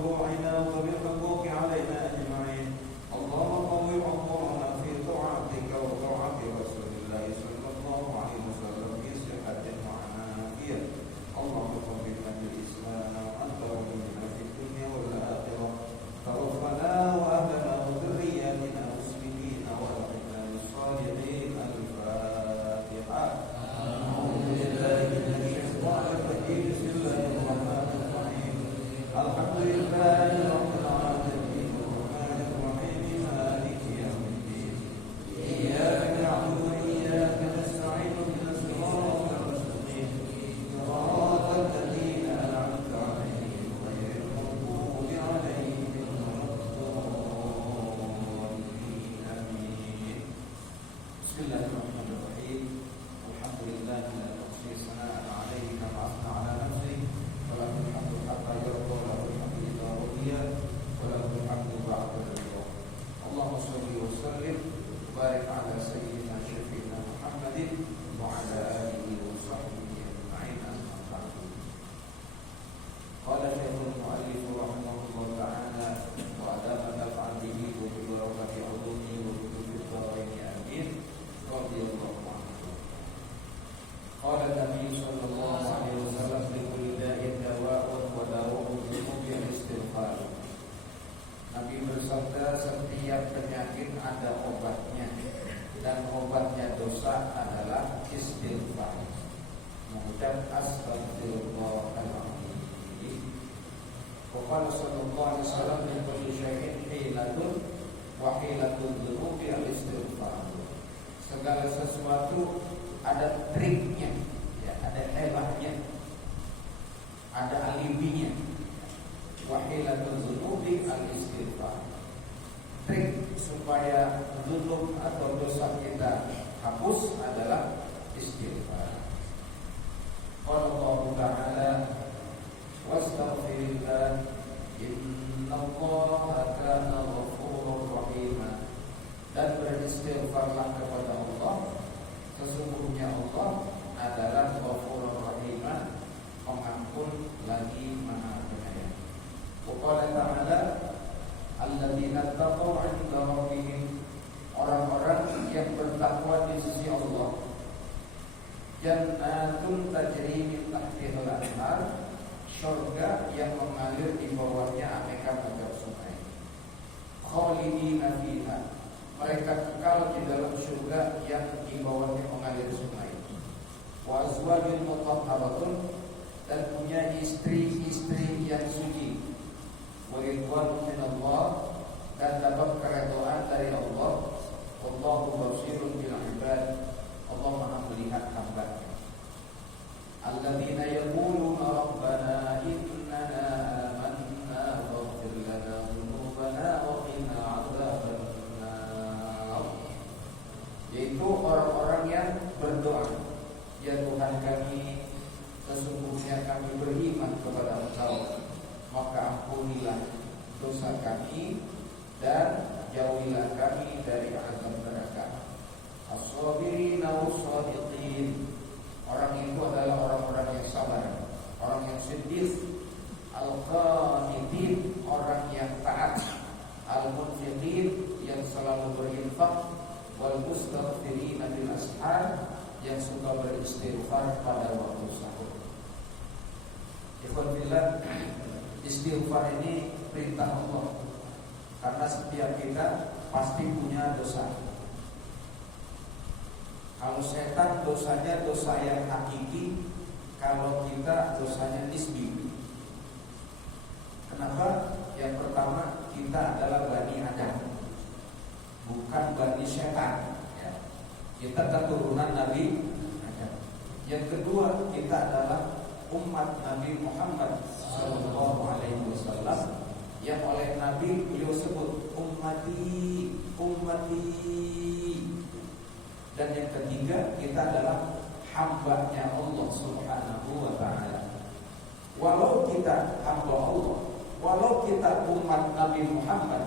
فروعنا وبالحقوق علينا أجمعين. اللهم قوي أمورنا في طاعتك وطاعة رسول الله صلى الله عليه وسلم في صحة وعافية. اللهم قبلنا بالإسلام وأنت ولينا في الدنيا والآخرة. توفنا وأهلنا وذرياتنا مسلمين وألحقنا بالصالحين. الفاتحة. أعوذ بالله من الشيطان الرجيم. بسم الله الرحمن الرحيم. الحمد لله رب العالمين الرحمن الرحيم مالك يوم الدين. إياك نعبد وإياك نستعين اهدنا الصراط المستقيم صراط الذين أنعمت عليهم غير المغضوب عليهم ولا الضالين. آمين. بسم الله الرحمن الرحيم. الحمد لله لا نحصي ثناء عليه كما أثنى على نفسه وله الحمد حتى يرضى وله الحمد إذا رضي وله الحمد بعد الرضا. اللهم صل وسلم وبارك على سيدنا شفيعنا محمد وعلى آله وصحبه أجمعين. أما بعد. قال شيخ المؤلف رحمه الله تعالى وأدام نفعا به وببركة علومه وكتب الدارين آمين. رضي الله عنه. قال النبي صلى الله عليه وسلم لكل داء دواء وداء الذنوب الاستغفار. Nabi bersabda, setiap penyakit ada obatnya dan obatnya dosa adalah istighfar. Mengucap astagfirullahaladzim. Qala sallallahu alaihi wasallam li kulli syai'in hilatun wa hilatul dzunubi al-istighfar. Segala sesuatu ada triknya, ya, ada helahnya, ada alibinya. Wahilatul dzunubi al-istighfar. Trik supaya dzunub atau dosa kita hapus adalah istighfar. Qala Allah Ta'ala wastaghfirillah innallaha kana ghafurur rahim. Dan beristighfarlah kepada Allah, sesungguhnya Allah adalah Ghafurur Rahim, pengampun lagi Maha Penyayang. Qala ta'ala alladzina taqaw 'inda rabbihim, orang-orang yang bertakwa di sisi Allah. Jannatun tajri min tahtihal anhar, surga yang mengalir di bawahnya aneka-aneka sungai. Khalidina fiha, mereka kekal di dalam surga yang di bawahnya mengalir sungai. Wa azwajun mutahharatun, dan punya istri-istri yang suci. Wa ridwanun minallah, dan dapat keridhaan dari Allah. Wallahu basirun bil ibad, Allah Maha melihat hamba-Nya. Alladzina yaquluna rabbana innana amanna waghfir lana dzunubana wa qina 'adzaban, yaitu orang-orang yang berdoa, ya Tuhan kami, sesungguhnya kami beriman kepada Engkau, maka ampunilah dosa kami dan jauhilah kami dari azab neraka. As-sabirina was-sadiqin, orang itu adalah orang-orang yang sabar, orang yang siddiq. Al-qanitin, orang yang taat. Al-munfiqin, yang selalu berinfak. Wal mustaghfirina bil ashar, yang suka beristighfar pada waktu sahur. Ikhwan fillah, istighfar ini perintah Allah, karena setiap kita pasti punya dosa. Kalau setan dosanya dosa yang hakiki, kalau kita dosanya nisbi. Kenapa? Yang pertama, kita adalah Bani Adam, bukan Bani Setan, ya. Kita keturunan Nabi Adam. Yang kedua, kita adalah umat Nabi Muhammad sallallahu alaihi wasallam, yang oleh Nabi beliau sebut ummati, ummati. Dan yang ketiga, kita adalah hamba-Nya Allah Subhanahu wa ta'ala. Walau kita hamba Allah, walau kita umat Nabi Muhammad,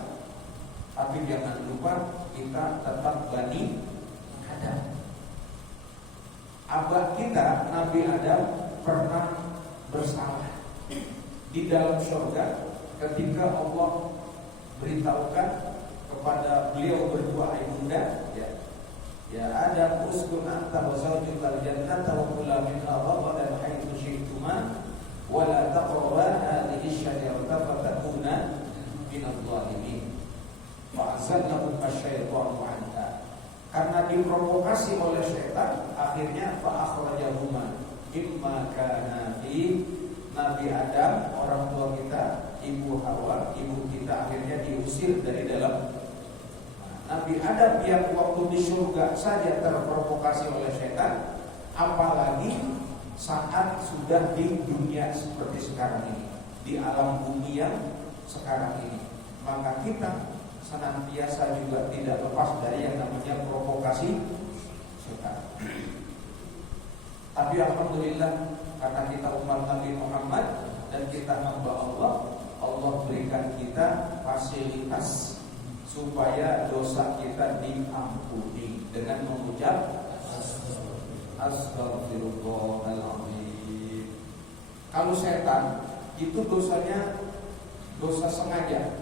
tapi jangan lupa kita tetap Bani Adam. Abah kita Nabi Adam pernah bersalah di dalam surga. ketika Allah beritahukan kepada beliau berdua ibunda, ya Adam uskun anta wa zawjukal jannata wa kula minha ragadan haitsu syi'tuma wa la taqraba hadhihi asy-syajarata fatakuna minadh dhalimin. Fa'azallahum asy-syaitanu 'anha. Karena diprovokasi oleh setan, akhirnya fa'akhrajahuma imma kana fi Nabi Adam, orang tua kita, ibu Hawa, ibu kita akhirnya diusir dari dalam. Nabi Adam yang waktu di surga saja terprovokasi oleh setan, apalagi saat sudah di dunia seperti sekarang ini, di alam bumi yang sekarang ini. Maka kita senantiasa juga tidak lepas dari yang namanya provokasi setan. Tapi alhamdulillah, karena kita umat Nabi Muhammad dan kita hamba Allah, Allah berikan kita fasilitas supaya dosa kita diampuni dengan mengucap Astagfirullahaladzim. Kalau setan itu dosanya dosa sengaja.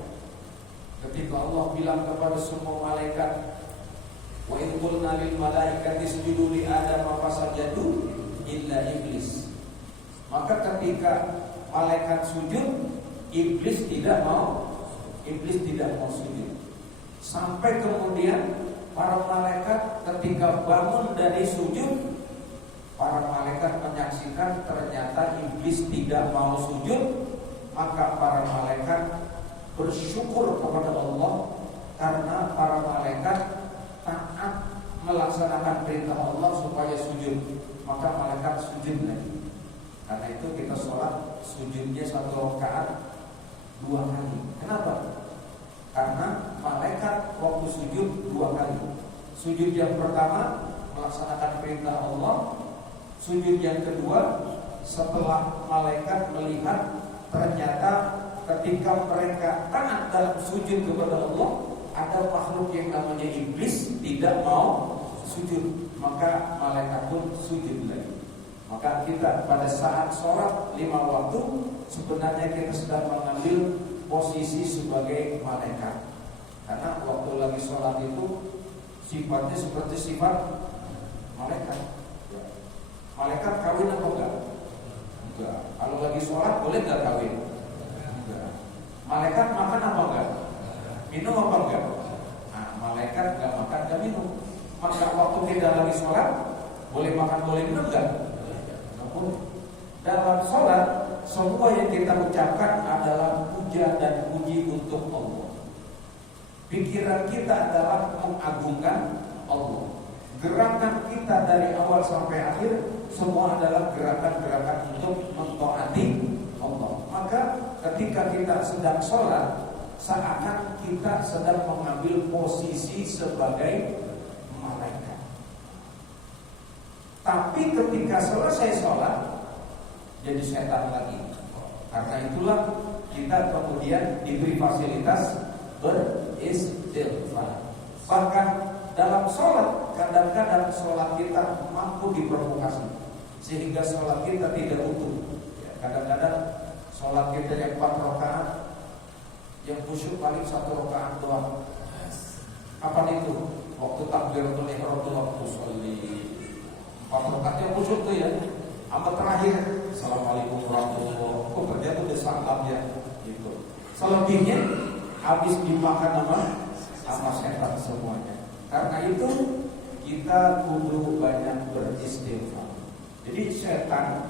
Ketika Allah bilang kepada semua malaikat, wa in qulna lil malaikati isjudu li Adam fasajadu illa iblis. Maka ketika malaikat sujud, iblis tidak mau sujud. Sampai kemudian para malaikat ketika bangun dari sujud, para malaikat menyaksikan ternyata iblis tidak mau sujud. Maka para malaikat bersyukur kepada Allah karena para malaikat taat melaksanakan perintah Allah supaya sujud. Maka malaikat sujud lagi. Karena itu kita sholat sujudnya 1 rakaat 2 kali. Kenapa? Karena malaikat waktu sujud 2 kali. Sujud yang pertama melaksanakan perintah Allah. Sujud yang kedua setelah malaikat melihat ternyata ketika mereka taat dalam sujud kepada Allah, ada makhluk yang namanya iblis tidak mau sujud. Maka malaikat pun sujud lagi. Maka kita pada saat sholat 5 waktu, sebenarnya kita sedang mengambil posisi sebagai malaikat. Karena waktu lagi sholat itu sifatnya seperti sifat malaikat. Malaikat kawin apa enggak? Enggak. Kalau lagi sholat boleh enggak kawin? Enggak. Malaikat makan apa enggak? Minum apa enggak? Nah, malaikat enggak makan enggak minum. Maka waktu kita lagi sholat boleh makan boleh minum enggak? Dalam sholat semua yang kita ucapkan adalah puja dan puji untuk Allah. Pikiran kita adalah mengagungkan Allah. Gerakan kita dari awal sampai akhir semua adalah gerakan-gerakan untuk mentaati Allah. Maka ketika kita sedang sholat, seakan kita sedang mengambil posisi sebagai malaikat. Tapi ketika selesai sholat jadi setan lagi. Karena itulah kita kemudian diberi fasilitas beristighfar. Bahkan dalam sholat kadang-kadang sholat kita mampu diprovokasi sehingga sholat kita tidak utuh. Kadang-kadang sholat kita yang 4 rakaat, yang khusyuk paling 1 rakaat doang. Kapan itu? Waktu takbiratul ihram waktu sholli 4 rakaat yang khusyuk tuh ya. Amat terakhir, assalamualaikum warahmatullahi wabarakatuh. Oh, ternyata udah salam ya, gitu. Selebihnya habis dimakan sama setan semuanya. Karena itu kita kudu banyak beristighfar. Jadi setan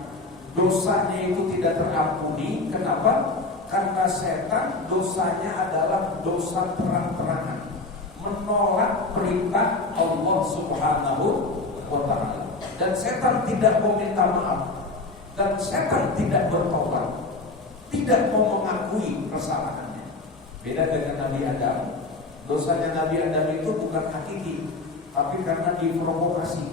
dosanya itu tidak terampuni. Kenapa? Karena setan dosanya adalah dosa terang-terangan, menolak perintah Allah Subhanahu wa ta'ala. Dan setan tidak mau minta maaf, dan setan tidak bertobat, tidak mau mengakui kesalahannya. Beda dengan Nabi Adam. Dosanya Nabi Adam itu bukan hakiki, tapi karena diprovokasi.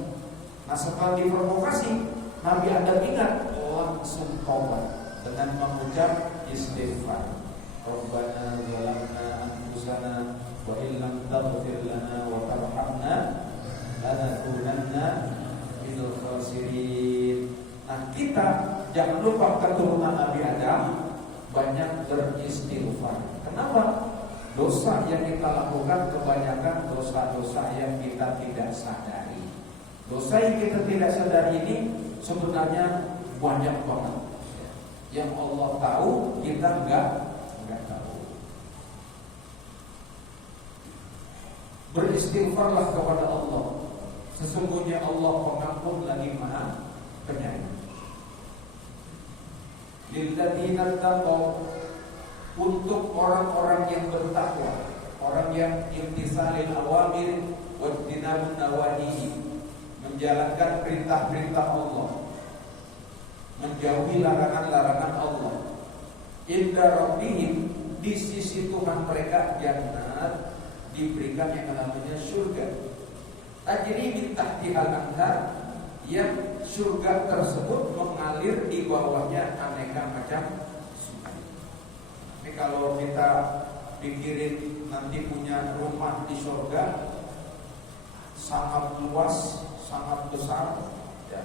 Nah, setelah diprovokasi, Nabi Adam ingat, langsung tobat dengan mengucap istighfar. Rabbana zalamna anfusana wa illam taghfir lana wa tarhamna lanakunanna minal khasirin. Nah, kita jangan lupa keturunan Nabi Adam banyak beristighfar. Kenapa? Dosa yang kita lakukan kebanyakan dosa-dosa yang kita tidak sadari. Dosa yang kita tidak sadari ini sebenarnya banyak banget. Yang Allah tahu, kita enggak tahu. Beristighfarlah kepada Allah. Sesungguhnya Allah Pengampun lagi Maha Penyayang. Lilladzina taqaw, untuk orang-orang yang bertakwa, orang yang imtisalil awamir wajtinabun nawahi, menjalankan perintah-perintah Allah, menjauhi larangan-larangan Allah. Inda rabbihim, di sisi Tuhan mereka jannat, diberikan yang namanya surga. Tajri min tahtihal anhar, yang surga tersebut mengalir di bawahnya aneka macam sungai. Tapi kalau kita pikirin nanti punya rumah di surga sangat luas, sangat besar, ya.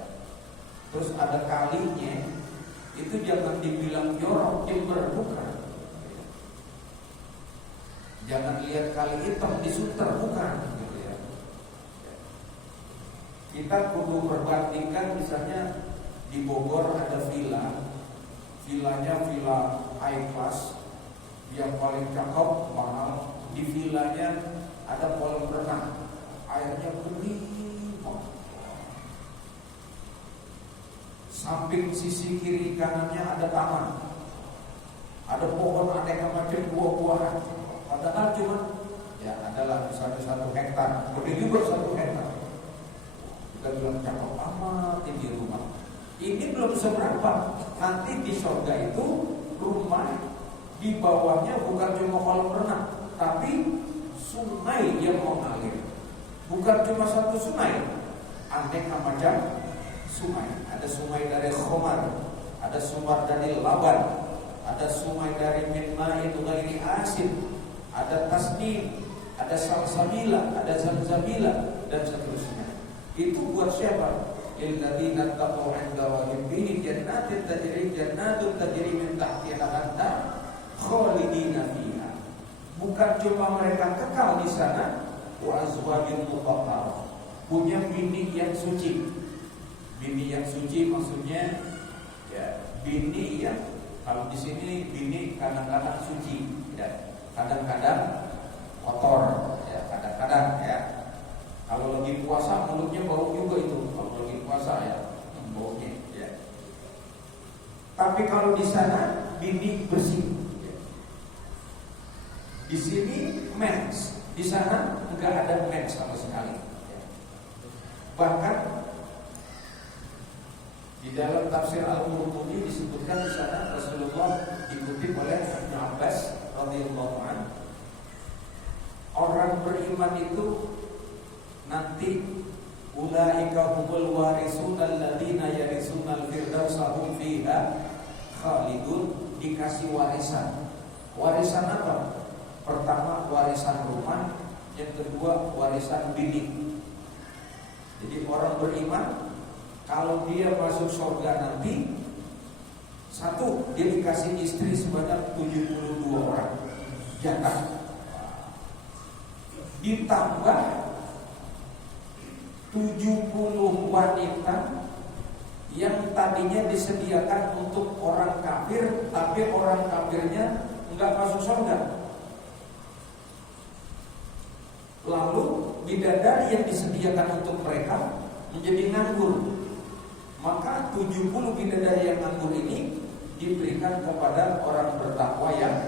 Terus ada kalinya, itu jangan dibilang jorok, Jember, bukan. Jangan lihat kali hitam disunter, bukan. Kita perlu perbandingkan, misalnya di Bogor ada villanya villa high class yang paling cakep, mahal. Di villanya ada kolam renang, airnya bening. Samping sisi kiri kanannya ada taman, ada pohon aneka macam buah-buahan. Padahal cuma ya adalah misalnya 1 hektar, lebih juga 1 hektar. Kita bilang cakep amat di rumah. Ini belum seberapa. Nanti di surga itu rumah di bawahnya bukan cuma kolam renang, tapi sungai yang mengalir. Bukan cuma 1 sungai, aneka macam sungai. Ada sungai dari Khomar, ada sungai dari Laban, ada sungai dari Minma'in ghairi asin, ada tasnim, ada salsabila, ada zamzamila, dan seterusnya. Itu buat siapa? Lilladzina taqaw 'inda rabbihim jannatin tajri min tahtiha al-anhar khalidina fiha. Bukan cuma mereka kekal di sana, wa azwajun mutahharah, punya bini yang suci. Bini yang suci maksudnya ya bini yang, kalau di sini bini kadang-kadang suci, ya. Kadang-kadang kotor, ya, kadang-kadang ya. Kalau lagi puasa mulutnya bau juga itu. Kalau lagi puasa ya baunya. Ya. Tapi kalau di sana bini bersih. Ya. Di sini mens, di sana enggak ada mens sama sekali. Ya. Bahkan di dalam tafsir Al-Qurtubi disebutkan di sana Rasulullah dikutip oleh Ibnu Abbas radhiyallahu anhu, orang beriman itu nanti ulaika humul warisun alladzina yarisunal firdausa hum fiha khalidun, dikasih warisan. Warisan apa? Pertama warisan rumah, yang kedua warisan bini. Jadi orang beriman kalau dia masuk surga nanti, 1, dia dikasih istri sebanyak 72 orang jatah, ditambah 70 wanita yang tadinya disediakan untuk orang kafir, tapi orang kafirnya enggak masuk surga. Lalu bidadari yang disediakan untuk mereka menjadi nganggur. Maka 70 bidadari yang nganggur ini diberikan kepada orang bertakwa yang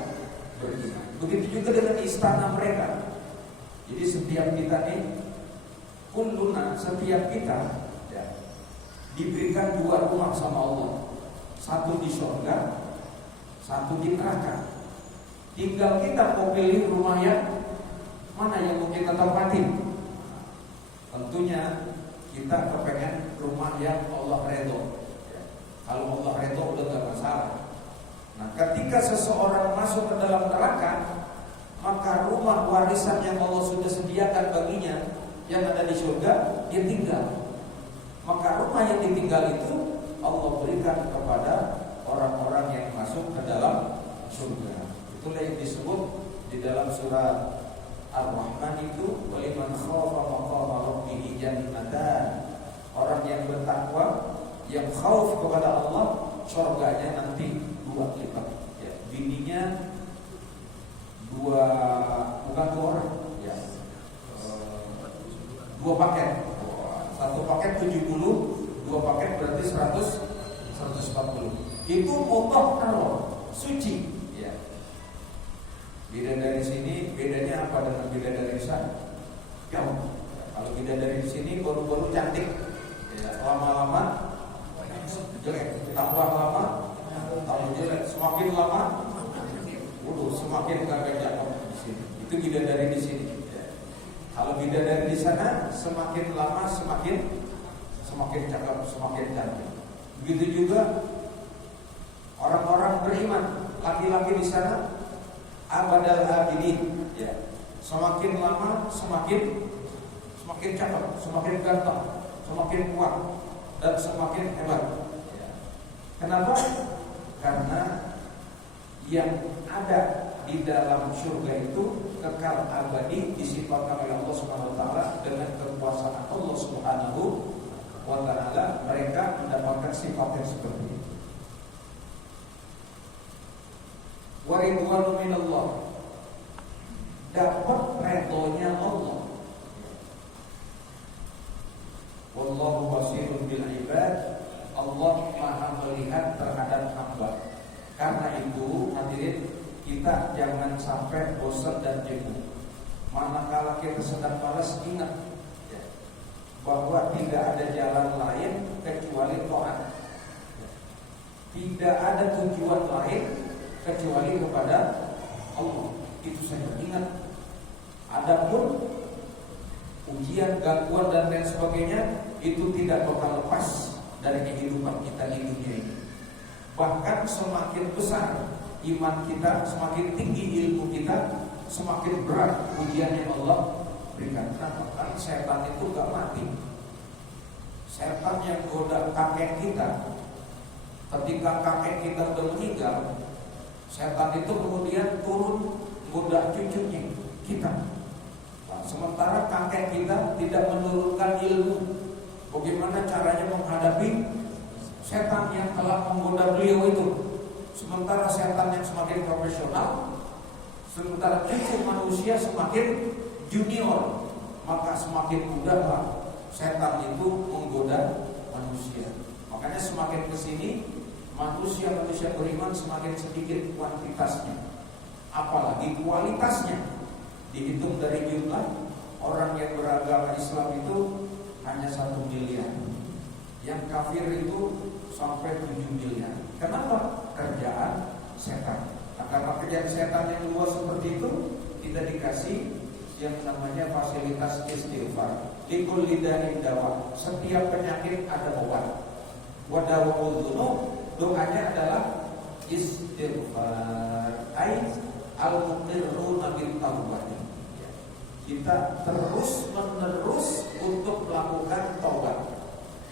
beriman. Begitu juga dengan istana mereka. Jadi setiap kita nih, kulluna, setiap kita ya, diberikan 2 rumah sama Allah. 1 di surga, 1 di neraka. Tinggal kita mau pilih rumah yang mana yang mau kita tempatin. Tentunya kita kepengen rumah yang Allah redho. Ya. Kalau Allah redho udah gak masalah. Nah, ketika seseorang masuk ke dalam neraka, maka rumah warisan yang Allah sudah sediakan baginya yang ada di surga, dia tinggal. Maka rumah yang ditinggal itu Allah berikan kepada orang-orang yang masuk ke dalam surga. Itulah yang disebut di dalam surah Ar-Rahman itu waliman khafa maqama rabbih jannatan. Orang yang bertakwa, yang khauf kepada Allah, surganya nanti 2 lipat. Ya, bininya 2, bukan 2 orang, ya. 2 paket. 1 paket 70, 2 paket berarti 140. Itu motor kalau suci, ya. Bidadari sini bedanya apa dengan bidadari sana? Jauh. Kalau bidadari di sini baru-baru cantik, ya, lama-lama jelek, tambah lama tambah jelek, semakin lama, semakin kagak cakep di sini. Itu bidadari di sini. Ya. Kalau bidadari di sana semakin lama semakin cakep, semakin cantik. Begitu juga orang-orang beriman, laki-laki di sana abadal abidin, ya. Semakin lama semakin cakep, semakin ganteng, semakin kuat dan semakin hebat. Ya. Kenapa? Karena yang ada di dalam surga itu kekal abadi, disifatkan oleh Allah Subhanahu wa taala dengan kekuasaan Allah Subhanahu wa taala, mereka mendapatkan sifat yang seperti itu. Wa ridwanu minallah, dapat redhonya Allah. Wallahu basirun bil ibad, Allah maha melihat terhadap hamba. Karena itu hadirin, kita jangan sampai bosan dan jenuh. Manakala kita sedang malas, ingat ya, bahwa tidak ada jalan lain kecuali taat. Tidak ada tujuan lain kecuali kepada Allah. Itu saja, ingat. Adapun ujian, gangguan dan lain sebagainya itu tidak bakal lepas dari kehidupan kita di dunia ini. Bahkan semakin besar iman kita, semakin tinggi ilmu kita, semakin berat ujian yang Allah berikan. Karena setan itu gak mati. Setan yang goda kakek kita, ketika kakek kita sudah meninggal, setan itu kemudian turun goda cucunya kita. Nah, sementara kakek kita tidak menurunkan ilmu bagaimana caranya menghadapi setan yang telah menggoda beliau itu. Sementara setan yang semakin profesional, sementara cucu manusia semakin junior, maka semakin mudahlah setan itu menggoda manusia. Makanya semakin kesini manusia beriman semakin sedikit kuantitasnya, apalagi kualitasnya. Dihitung dari jumlah orang yang beragama Islam itu hanya 1 miliar, yang kafir itu sampai 7 miliar. Kenapa? Kerjaan setan. Nah, karena kerjaan setan yang luas seperti itu, kita dikasih yang namanya fasilitas istighfar. Likul lidanin dawa, setiap penyakit ada obat. Wadawul dzunub, doanya adalah istighfar. Al-muqirruna bil taubat. Kita terus menerus untuk melakukan taubat.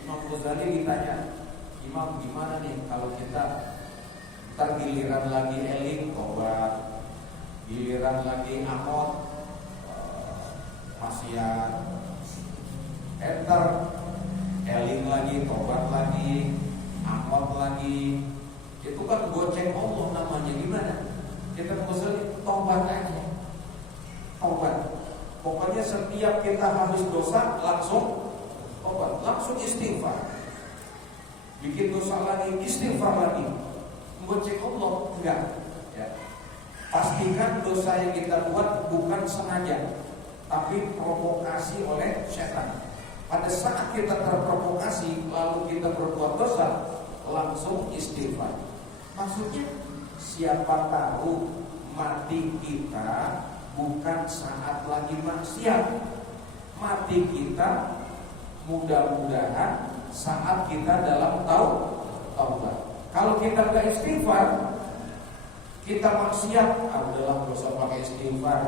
Imam Ghazali ditanya, Imam gimana nih kalau kita tergiliran lagi eling taubat, giliran lagi amot maksiat, enter eling lagi taubat lagi, amot lagi, itu kan goceng Allah namanya. Gimana? Kita Ghazali taubat aja, taubat. Pokoknya setiap kita habis dosa langsung taubat, langsung istighfar. Bikin dosa lagi, istighfar lagi. Menggocek Allah enggak ya. Pastikan dosa yang kita buat bukan sengaja, tapi provokasi oleh setan. Pada saat kita terprovokasi lalu kita berbuat dosa, langsung istighfar. Maksudnya siapa tahu mati kita bukan saat lagi maksiat. Mati kita mudah-mudahan saat kita dalam taubat. Kalau kita nggak istighfar, kita maksiat, udahlah gak usah pakai istighfar.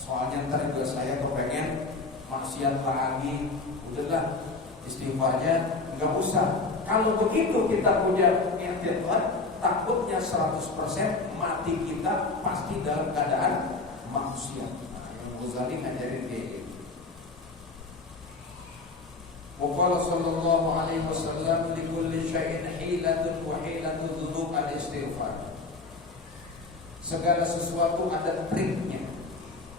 Soalnya ntar juga saya kepengen maksiat lagi. Udahlah istighfarnya nggak usah. Kalau begitu kita punya niat takutnya 100% mati kita pasti dalam keadaan maksiat. Nah, yang Ghazali ngajarin kayak gitu. Wa sallallahu alaihi wasallam li kulli syai'in hilatun wa hilatu dzunub al-istighfar. Segala sesuatu ada triknya,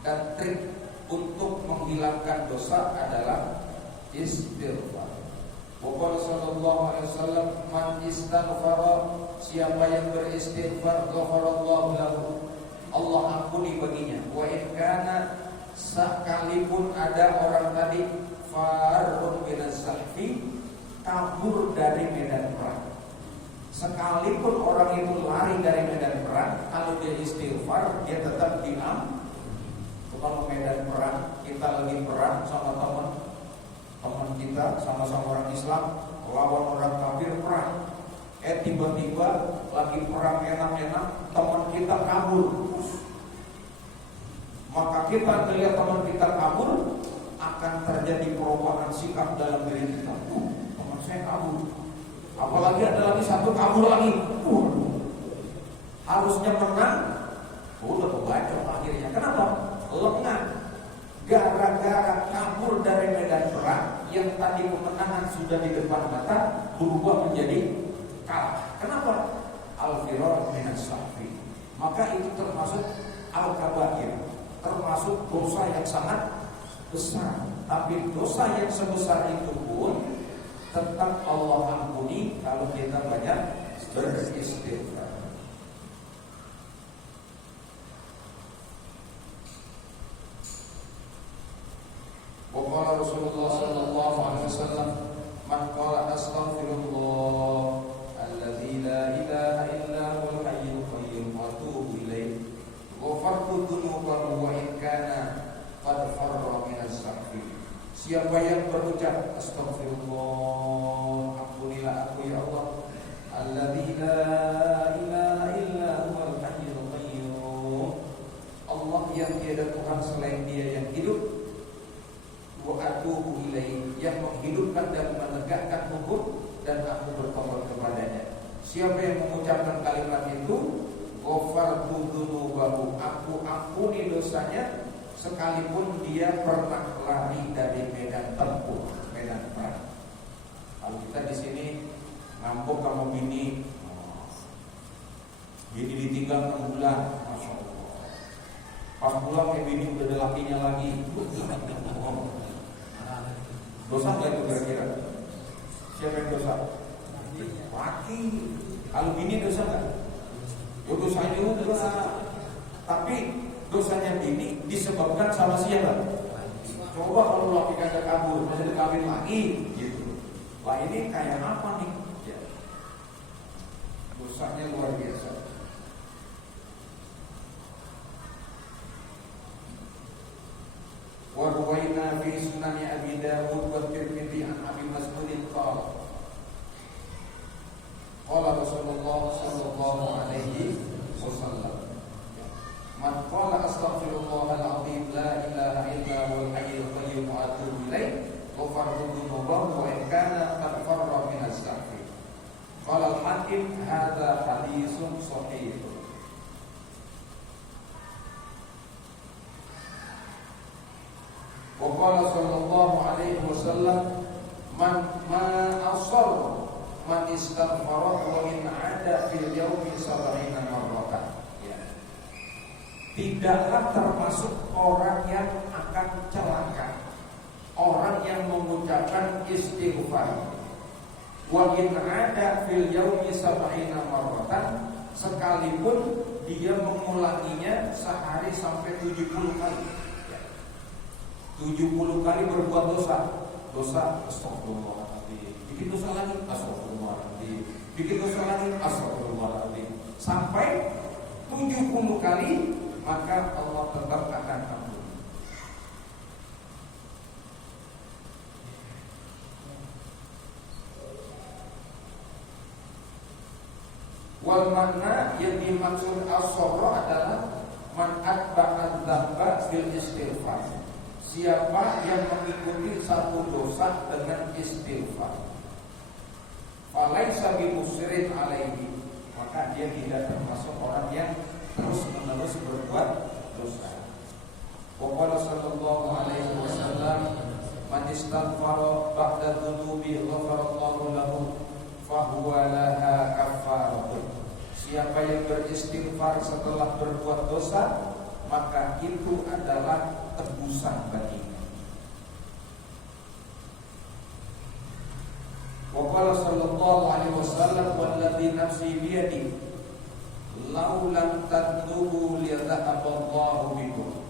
dan trik untuk menghilangkan dosa adalah istighfar. Wa sallallahu alaihi wasallam man istaghfara, siapa yang beristighfar, ghafarallahu lahu, Allah ampuni baginya. Wa in kana, sekalipun ada orang tadi farun minaz zahfi, kabur dari medan perang. Sekalipun orang itu lari dari medan perang, kalau dia istighfar, dia tetap diam. Kalau medan perang, kita lagi perang sama teman kita, sama-sama orang Islam, lawan orang kafir perang. Tiba-tiba lagi perang enak-enak, teman kita kabur. Maka kita melihat teman kita kabur, akan terjadi perubahan sikap dalam diri kita. Teman saya kabur, apalagi ada lagi satu kabur lagi. Harusnya menang, udah kebaca akhirnya. Kenapa? Lengah. Gara-gara kabur dari medan perang, yang tadi kemenangan sudah di depan mata, berubah menjadi kalah. Kenapa? Al-firar minas sahfi. Maka itu termasuk al-kabair, termasuk dosa yang sangat besar. Tapi dosa yang sebesar itu pun tetap Allah ampuni kalau kita banyak beristighfar. Wa Rasulullah sallallahu alaihi wasallam, man qala astaghfirullah alladzi la ilaha illa huwal hayyul qayyum wa atubu ilaih, ghafartu dzunubahu wa in kana qad farra minaz zahfi. Siapa yang berucap astaghfirullah, ampunilah aku ya Allah, alladzi la ilaha illa huwal hayyul qayyum, Allah yang tiada Tuhan selain Dia yang hidup, wa atubu ilaih, yang menghidupkan dan menegakkan hukum, dan aku bertobat kepadanya. Siapa yang mengucapkan kalimat itu, ghafartu dzunubahu, aku ampuni dosanya, sekalipun dia pernah lari dari medan tempur, medan perang. Kalau kita di sini ngambek sama bini ditinggal 6 bulan, masya Allah. Pas pulang bini udah ada lakinya lagi. Dosa nggak itu kira-kira? Siapa yang dosa? Laki. Kalau bini dosa nggak? Ya dosa juga. Tapi dosanya bini disebabkan sama siapa? Coba kalau laki kagak kabur, masih dikawin lagi, gitu. Wah ini kayak apa nih? Ya. Dosanya luar biasa. Wa ruwaina fi sunan Abi Dawud wa Tirmidzi an Abi Mas'ud qala Rasulullah sallallahu alaihi wasallam, man qala astaghfirullahal azim la ilaha illa huwal hayyul qayyum wa atubu ilaih, ghafartu dzunubahu wa in kana qad farra minaz zahfi. Qala al-Hakim hadza haditsun shahih. Wa qala sallallahu alaihi wasallam, man asar man istaghfara wa in 'ada fil yawmi 70 marratan. Tidaklah termasuk orang yang akan celaka orang yang mengucapkan istighfar. Wa in 'ada fil yawmi 70 marratan, sekalipun dia mengulanginya sehari sampai 70 kali. 70 kali berbuat dosa. Astagfirullahaladzim. Bikin dosa lagi, astagfirullahaladzim. Bikin dosa lagi, astagfirullahaladzim. Sampai 70 kali, maka Allah tetap akan ampuni. Wal makna yang dimaksud as-sabra adalah man atba'a dzamba bil istighfar. Siapa yang mengikuti satu dosa dengan istighfar, falaisa bimusrin alaihi, maka maka dia tidak termasuk orang yang terus-menerus berbuat dosa. Qala sallallahu alaihi wasallam, man istaghfara ba'da dzunubi ghafarallahu lahu fa huwa laha kafaratun. Siapa yang beristighfar setelah berbuat dosa, maka itu adalah tebusan baginya. Wa qala sallallahu alaihi wasallam, walladzi nafsi biyadihi law lam tadnubu liyadhaballahu bikum.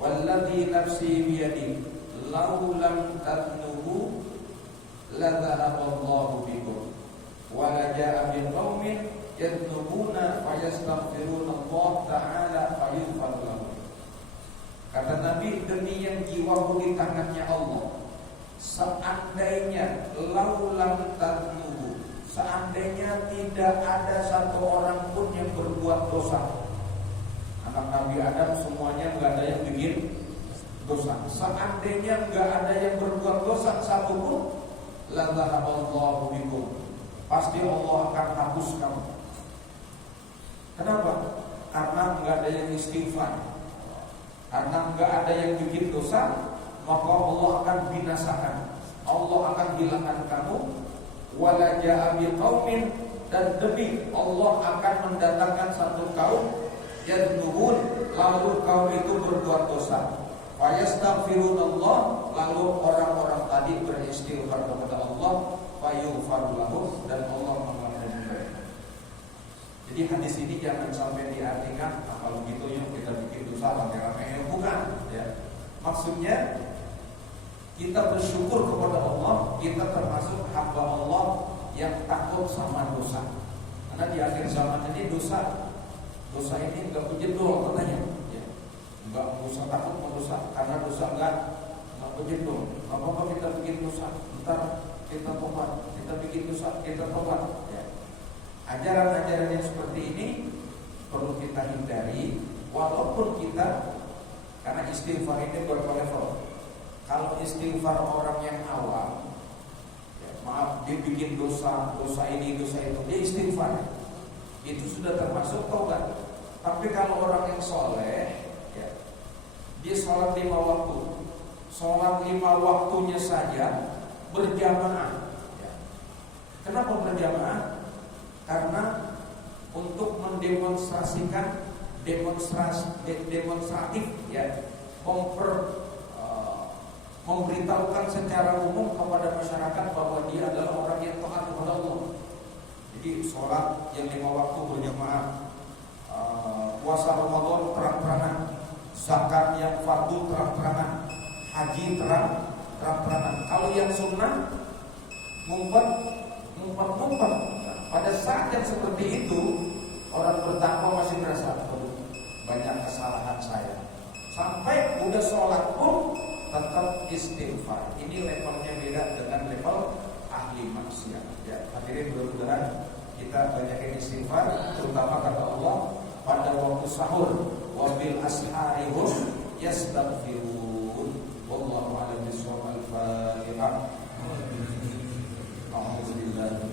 Walladzi nafsi biyadihi law lam tadnubu ladhaballahu bikum. Wa la ja'a bi qaumin yadnubuna fayastaghfiruna Allah ta'ala fayaghfir lahum. Kata Nabi, demi yang jiwaku di tangannya Allah, seandainya laulam tadnubu, seandainya tidak ada satu orang pun yang berbuat dosa. Anak Nabi Adam semuanya nggak ada yang bikin dosa. Seandainya nggak ada yang berbuat dosa satu pun, la dhahaballahu bikum, pasti Allah akan hapus kamu. Kenapa? Karena nggak ada yang istighfar, karena nggak ada yang bikin dosa, maka Allah akan binasakan, Allah akan hilangkan kamu. Wala ja'a biqaumin, dan demi Allah akan mendatangkan satu kaum yadnubun, lalu kaum itu berbuat dosa. Fayastaghfirunallah, lalu orang-orang tadi beristighfar kepada Allah, fayaghfir lahum, dan Allah mengampuni mereka. Jadi hadis ini jangan sampai diartikan kalau gitu yuk kita bikin dosa rame-rame, bukan ya. Maksudnya kita bersyukur kepada Allah, kita termasuk hamba Allah yang takut sama dosa. Karena di akhir zaman ini dosa ini enggak berjedol katanya ya. Enggak usah takut sama dosa, karena dosa enggak berjedol. Apa-apa kita bikin dosa, ntar kita tobat, kita bikin dosa, kita tobat ya. Ajaran-ajaran yang seperti ini perlu kita hindari, walaupun kita, karena istighfar ini berlevel. Kalau istighfar orang yang awam ya, maaf, dia bikin dosa ini, dosa itu, dia istighfar, itu sudah termasuk taubat. Tapi kalau orang yang soleh ya, dia sholat 5 waktu, sholat 5 waktunya saja berjamaah ya. Kenapa berjamaah? Karena untuk mendemonstrasikan demonstratif ya, memberitahukan secara umum kepada masyarakat bahwa dia adalah orang yang taat kepada Allah. Jadi sholat yang 5 waktu berjamaah, puasa Ramadan terang-terangan, zakat yang fardu terang-terangan, haji terang-terangan. Kalau yang sunnah ngumpet. Pada saat yang seperti itu, orang bertakwa masih merasa banyak kesalahan saya. Sampai udah sholat pun tetap istighfar. Ini levelnya beda dengan level ahli maksiat ya. Hadirin, mudah-mudahan kita banyakin istighfar, terutama kata Allah pada waktu sahur, wabil asharihum yastaghfirun. Wallahu a'lam bishawab. Al-Fatihah. Alhamdulillah.